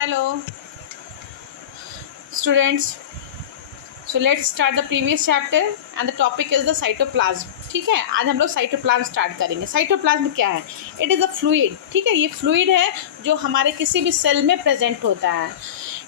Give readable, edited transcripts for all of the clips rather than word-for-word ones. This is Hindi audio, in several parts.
Hello, students. So let's start the previous chapter and the topic is the cytoplasm. ठीक है, आज हम लोग साइटोप्लाज्म स्टार्ट करेंगे. साइटोप्लाज्म क्या है? It is a fluid. ठीक है, ये फ्लूइड है जो हमारे किसी भी सेल में प्रेजेंट होता है.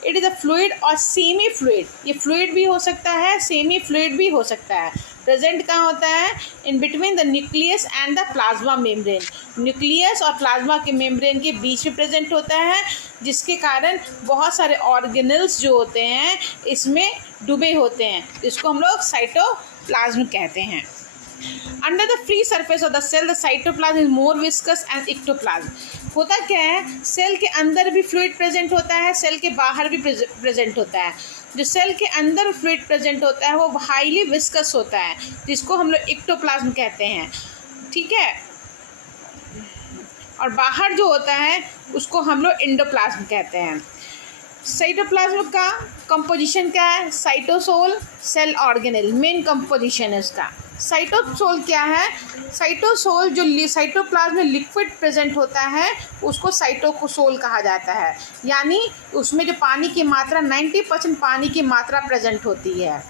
इट इज़ अ फ्लूइड और सेमी फ्लूइड. ये फ्लूइड भी हो सकता है, सेमी फ्लूइड भी हो सकता है. प्रेजेंट कहाँ होता है? In between the nucleus and the plasma membrane. Nucleus और प्लाज्मा के मेम्ब्रेन के बीच में प्रेजेंट होता है, जिसके कारण बहुत सारे ऑर्गेनल्स जो होते हैं इसमें डूबे होते हैं. इसको हम लोग साइटोप्लाज्म कहते हैं. Under the free surface of the cell the cytoplasm is more viscous and ectoplasm. होता क्या है, सेल के अंदर भी फ्लूइड प्रेजेंट होता है, सेल के बाहर भी प्रेजेंट होता है. जो सेल के अंदर फ्लूइड प्रेजेंट होता है वो हाईली विस्कस होता है, जिसको हम लोग इक्टोप्लाज्म कहते हैं. ठीक है, और बाहर जो होता है उसको हम लोग एंडोप्लाज्म कहते हैं. साइटोप्लाज्म का कंपोजिशन क्या है? Cytosol, cell organelle, main composition है उसका. साइटोसोल क्या है? साइटोसोल जो साइटोप्लाज्म में लिक्विड प्रेजेंट होता है उसको साइटोसोल कहा जाता है. यानी उसमें जो पानी की मात्रा 90% पानी की मात्रा प्रेजेंट होती है.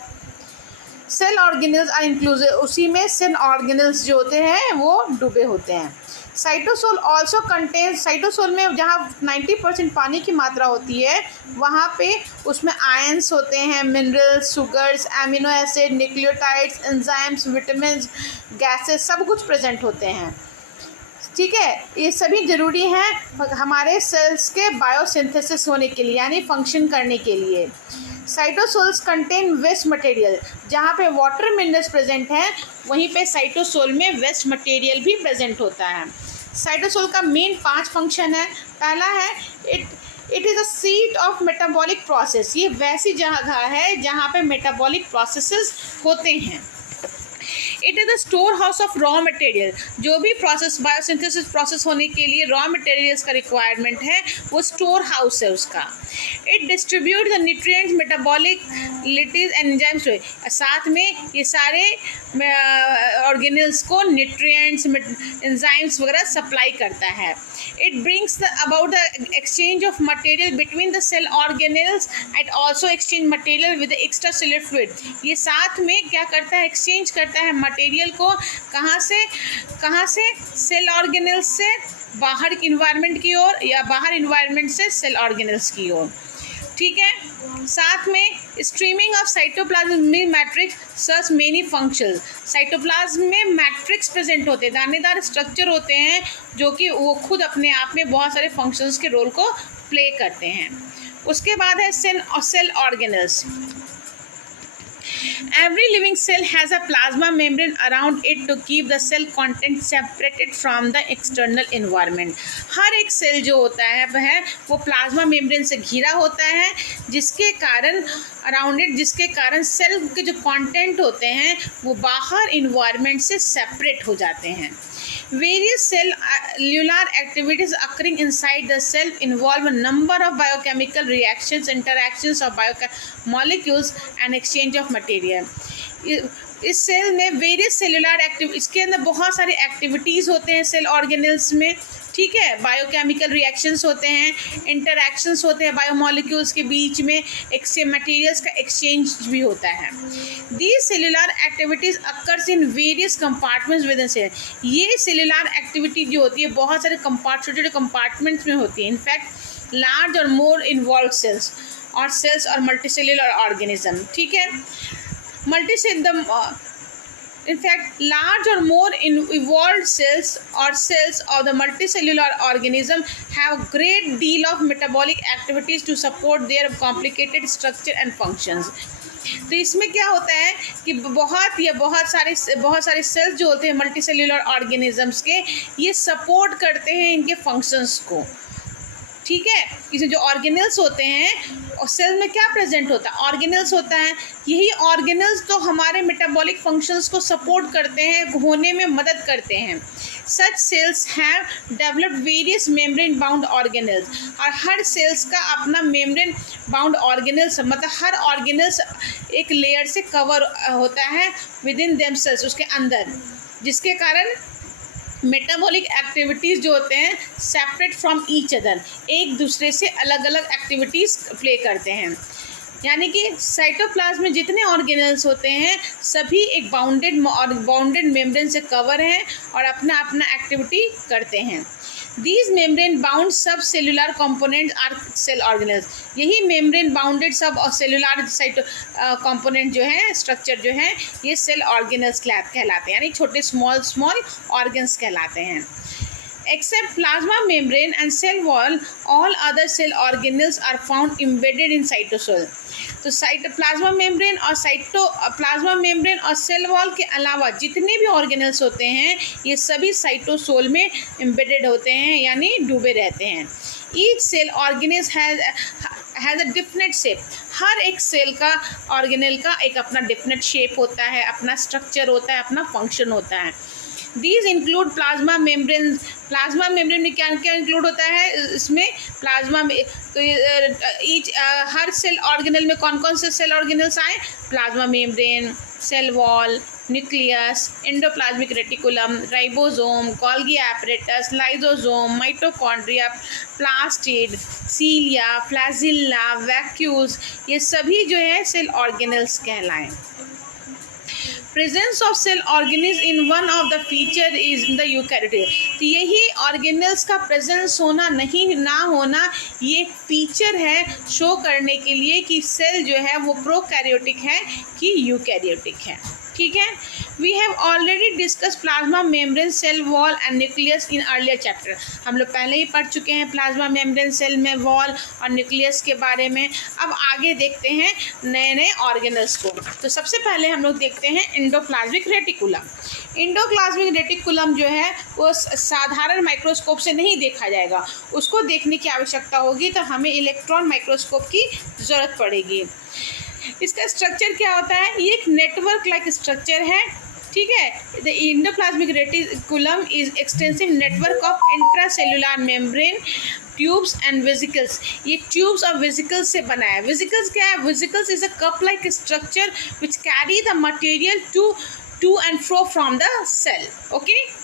सेल ऑर्गेनल्स आर इंक्लूसिव, उसी में सेल ऑर्गेनल्स जो होते हैं वो डूबे होते हैं. साइटोसोल ऑल्सो कंटेन, साइटोसोल में जहाँ 90% पानी की मात्रा होती है वहाँ पे उसमें आयंस होते हैं, minerals, sugars, amino acid, nucleotides, enzymes, vitamin, gases, सब कुछ प्रेजेंट होते हैं. ठीक है, ये सभी ज़रूरी हैं हमारे सेल्स के बायोसिंथेसिस होने के लिए, यानी फंक्शन करने के लिए. साइटोसोल्स कंटेन वेस्ट मटेरियल. जहाँ पे वाटर मिनरल्स प्रेजेंट हैं वहीं पे साइटोसोल में वेस्ट मटेरियल भी प्रेजेंट होता है. साइटोसोल का मेन 5 फंक्शन है. पहला है it is a seat of metabolic process. ये वैसी जगह है जहाँ पे मेटाबॉलिक प्रोसेसेस होते हैं. It is the store house of raw material. जो भी प्रोसेस बायोसिंथेसिस प्रोसेस होने के लिए रॉ मटेरियल्स का रिक्वायरमेंट है वो स्टोर हाउस है उसका. It distribute the nutrients, metabolites and enzymes. साथ में ये सारे ऑर्गेनल्स को न्यूट्रिएंट्स, एंजाइम्स वगैरह सप्लाई करता है. It brings about the exchange of material between the cell organelles and also exchange material with the extracellular fluid. ये साथ में क्या करता है? एक्सचेंज करता है मटेरियल को. कहाँ से? सेल ऑर्गेनल्स से बाहर इन्वायरमेंट की ओर या बाहर इन्वायरमेंट से सेल ऑर्गेनल्स की ओर. ठीक है, साथ में स्ट्रीमिंग ऑफ साइटोप्लाज्म में matrix serves many functions. Cytoplasm में मैट्रिक्स प्रेजेंट होते हैं, दानेदार स्ट्रक्चर होते हैं जो कि वो खुद अपने आप में बहुत सारे फंक्शंस के रोल को प्ले करते हैं. उसके बाद है cell organelles. Every living cell has a plasma membrane around it to keep the cell content separated from the external environment. हर एक सेल जो होता है वह वो प्लाज्मा मेम्ब्रेन से घिरा होता है, जिसके कारण अराउंड इट, जिसके कारण सेल के जो कंटेंट होते हैं वो बाहर इन्वायरमेंट से सेपरेट हो जाते हैं. Various cellular activities occurring inside the cell involve a number of biochemical reactions, interactions of molecules and exchange of material. इस सेल में वेरियस सेलुलर इसके अंदर बहुत सारे एक्टिविटीज़ होते हैं सेल ऑर्गेनल्स में. ठीक है, बायोकेमिकल रिएक्शंस होते हैं, इंटरैक्शंस होते हैं बायोमोलिक्यूल्स के बीच में, मटेरियल्स का एक्सचेंज भी होता है. These cellular activities occurs in various compartments within cell. ये सेलुलर एक्टिविटी जो होती है बहुत सारे छोटे छोटे कंपार्टमेंट्स में होती है. इनफैक्ट लार्ज और मोर इन्वॉल्व सेल्स और मल्टीसेलुलर ऑर्गेनिज्म. ठीक है, in fact large or more evolved cells of the multicellular organism have great deal of metabolic activities to support their complicated structure and functions. तो इसमें क्या होता है कि बहुत सारे सेल्स जो होते हैं मल्टीसेल्युलर ऑर्गेनिजम्स के, ये सपोर्ट करते हैं इनके फंक्शंस को. ठीक है, इसमें जो ऑर्गेनल्स होते हैं और सेल में क्या प्रेजेंट होता है? ऑर्गेनल्स होता है. यही ऑर्गेनल्स तो हमारे मेटाबॉलिक फंक्शंस को सपोर्ट करते हैं, होने में मदद करते हैं. Such cells have developed various membrane bound organelles. और हर सेल्स का अपना मेम्ब्रेन बाउंड ऑर्गेनल्स, मतलब हर ऑर्गेनल्स एक लेयर से कवर होता है विद इन देमसेल्स, उसके अंदर, जिसके कारण मेटाबॉलिक एक्टिविटीज़ जो होते हैं सेपरेट फ्रॉम ईच अदर, एक दूसरे से अलग अलग एक्टिविटीज़ प्ले करते हैं। यानी कि साइटोप्लाज्म में जितने ऑर्गेनल्स होते हैं सभी एक बाउंडेड मेम्ब्रेन से कवर हैं और अपना अपना एक्टिविटी करते हैं। These membrane bound subcellular components are cell organelles। यही membrane bounded सब और cellular साइटो component जो है, स्ट्रक्चर जो है, ये सेल ऑर्गेनल्स कहलाते हैं, यानी छोटे स्मॉल ऑर्गन्स कहलाते हैं। Except plasma membrane and cell wall, all other cell organelles are found embedded in cytosol। तो प्लाज्मा मेम्ब्रेन और सेल वॉल के अलावा जितने भी ऑर्गेनल्स होते हैं ये सभी साइटोसोल में एम्बेडेड होते हैं, यानी डूबे रहते हैं। Each cell organelles has a different shape. हर एक सेल का ऑर्गेनल का एक अपना डिफरेंट शेप होता है, अपना स्ट्रक्चर होता है, अपना फंक्शन होता है। These include plasma membrane. Plasma membrane में क्या क्या इंक्लूड होता है इसमें प्लाज्मा में, तो हर सेल ऑर्गेनल में कौन कौन से सेल ऑर्गेनल्स आए? Plasma membrane, cell wall, nucleus, endoplasmic reticulum, ribosome, Golgi apparatus, lysosome, mitochondria, plastid, cilia, flagella, vacuoles, ये सभी जो है सेल ऑर्गेनल्स कहलाएं। Presence of cell organelles in one of the feature is in the eukaryotic. तो यही ऑर्गेनल्स का प्रेजेंस होना नहीं ना होना ये फीचर है शो करने के लिए कि सेल जो है वो प्रोकैरियोटिक है कि यूकैरियोटिक है। ठीक है, we have already discuss plasma membrane, cell wall and nucleus in earlier chapter. हम लोग पहले ही पढ़ चुके हैं प्लाज्मा मेम्ब्रेन, सेल में वॉल और न्यूक्लियस के बारे में। अब आगे देखते हैं नए नए ऑर्गेनल्स को। तो सबसे पहले हम लोग देखते हैं एंडोप्लाज्मिक रेटिकुलम। एंडोप्लाज्मिक रेटिकुलम जो है वो साधारण माइक्रोस्कोप से नहीं देखा जाएगा, उसको देखने की आवश्यकता होगी तो हमें इलेक्ट्रॉन माइक्रोस्कोप की ज़रूरत पड़ेगी। इसका स्ट्रक्चर क्या होता है? ये एक नेटवर्क लाइक स्ट्रक्चर है। ठीक है, the endoplasmic reticulum is extensive network of intracellular membrane, tubes and vesicles. ये ट्यूब्स और वेसिकल्स से बना है। वेसिकल्स क्या है? Vesicles is a cup like structure which carry the material to and fro from the cell. Okay,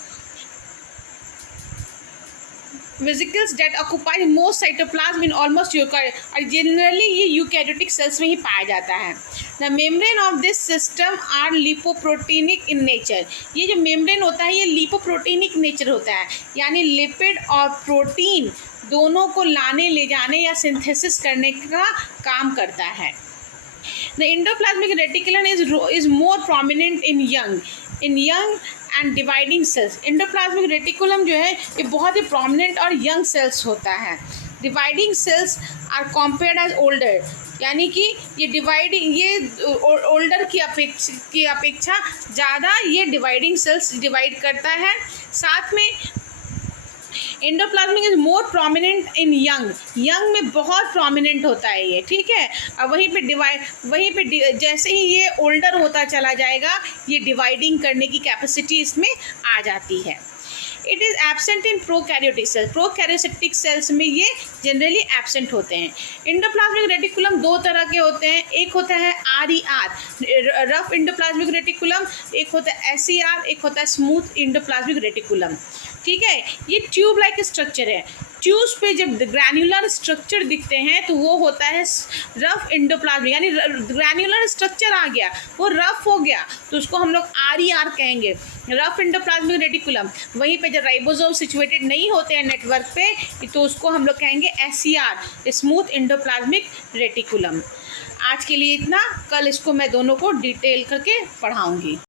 vesicles that occupy most cytoplasm in almost eukaryote, और जनरली ये यूकैरियोटिक सेल्स में ही पाया जाता है। The membrane of this system are lipoproteinic in nature. ये जो मेम्ब्रेन होता है ये लिपोप्रोटीनिक नेचर होता है, यानी लिपिड और प्रोटीन दोनों को लाने ले जाने या सिंथेसिस करने का काम करता है। The endoplasmic reticulum is more prominent in young and dividing cells. Endoplasmic reticulum जो है ये बहुत ही प्रोमिनेंट और यंग सेल्स होता है। Dividing cells are compared as older, यानी कि ये ओल्डर की अपेक्षा ज़्यादा ये डिवाइडिंग सेल्स डिवाइड करता है। साथ में endoplasmic is more prominent in young में बहुत प्रोमिनेंट होता है ये। ठीक है, और वहीं पे जैसे ही ये ओल्डर होता चला जाएगा ये डिवाइडिंग करने की कैपेसिटी इसमें आ जाती है। It is absent in prokaryotic cells. Prokaryotic cells में ये जनरली एब्सेंट होते हैं। एंडोप्लाज्मिक रेटिकुलम दो तरह के होते हैं, एक होता है RER रफ एंडोप्लाज्मिक रेटिकुलम, एक होता है SER, एक होता है स्मूथ एंडोप्लाज्मिक रेटिकुलम। ठीक है, ये ट्यूब लाइक स्ट्रक्चर है। ट्यूब्स पे जब ग्रैन्युलर स्ट्रक्चर दिखते हैं तो वो होता है रफ एंडोप्लाज्मिक, यानी ग्रैन्युलर स्ट्रक्चर आ गया वो रफ हो गया तो उसको हम लोग RER कहेंगे, रफ एंडोप्लाज्मिक रेटिकुलम। वहीं पे जब राइबोसोम सिचुएटेड नहीं होते हैं नेटवर्क पे तो उसको हम लोग कहेंगे SER, स्मूथ एंडोप्लाज्मिक रेटिकुलम। आज के लिए इतना, कल इसको मैं दोनों को डिटेल करके पढ़ाऊँगी।